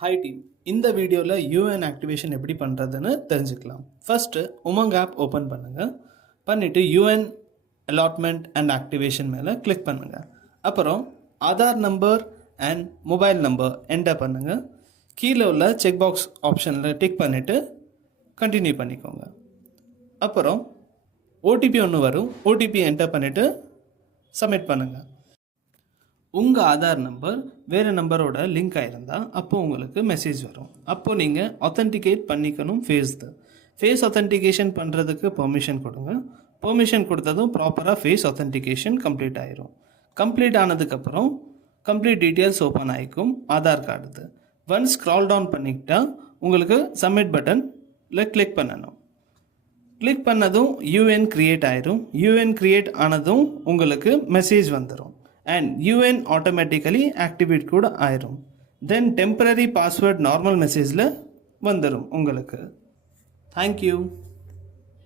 Hi team, இந்த வீடியோவில் UN activation எப்படி பண்ணுறதுன்னு தெரிஞ்சுக்கலாம். ஃபஸ்ட்டு உமங் ஆப் ஓப்பன் பண்ணுங்கள். பண்ணிவிட்டு யூஎன் அலாட்மெண்ட் அண்ட் ஆக்டிவேஷன் மேலே கிளிக் பண்ணுங்கள். அப்புறம் Aadhaar number and mobile number enter பண்ணுங்கள். கீழே உள்ள செக் பாக்ஸ் ஆப்ஷனில் டிக் பண்ணிவிட்டு கண்டினியூ பண்ணிக்கோங்க. அப்புறம் ஓடிபி ஒன்று வரும். ஓடிபி என்டர் பண்ணிவிட்டு சப்மிட் பண்ணுங்கள். உங்கள் ஆதார் நம்பர் வேறு நம்பரோட லிங்க் ஆகிருந்தால் அப்போது உங்களுக்கு மெசேஜ் வரும். அப்போது நீங்கள் ஆத்தென்டிகேட் பண்ணிக்கணும். ஃபேஸ் ஆத்தென்டிகேஷன் பண்ணுறதுக்கு பெர்மிஷன் கொடுங்க. பெர்மிஷன் கொடுத்ததும் ப்ராப்பராக ஃபேஸ் ஆத்தென்டிகேஷன் கம்ப்ளீட் ஆயிரும். கம்ப்ளீட் ஆனதுக்கப்புறம் கம்ப்ளீட் டீட்டெயில்ஸ் ஓப்பன் ஆகிக்கும் ஆதார் கார்டுது. ஒன்ஸ் ஸ்க்ரால் டவுன் பண்ணிக்கிட்டால் உங்களுக்கு சப்மிட் பட்டனில் கிளிக் பண்ணணும். கிளிக் பண்ணதும் யூஎன் க்ரியேட் ஆயிரும். யூஎன் க்ரியேட் ஆனதும் உங்களுக்கு மெசேஜ் வந்துடும். and UN automatically activate கூட ஆயிரும். then temporary password normal messageல வந்துடும் உங்களுக்கு. Thank you.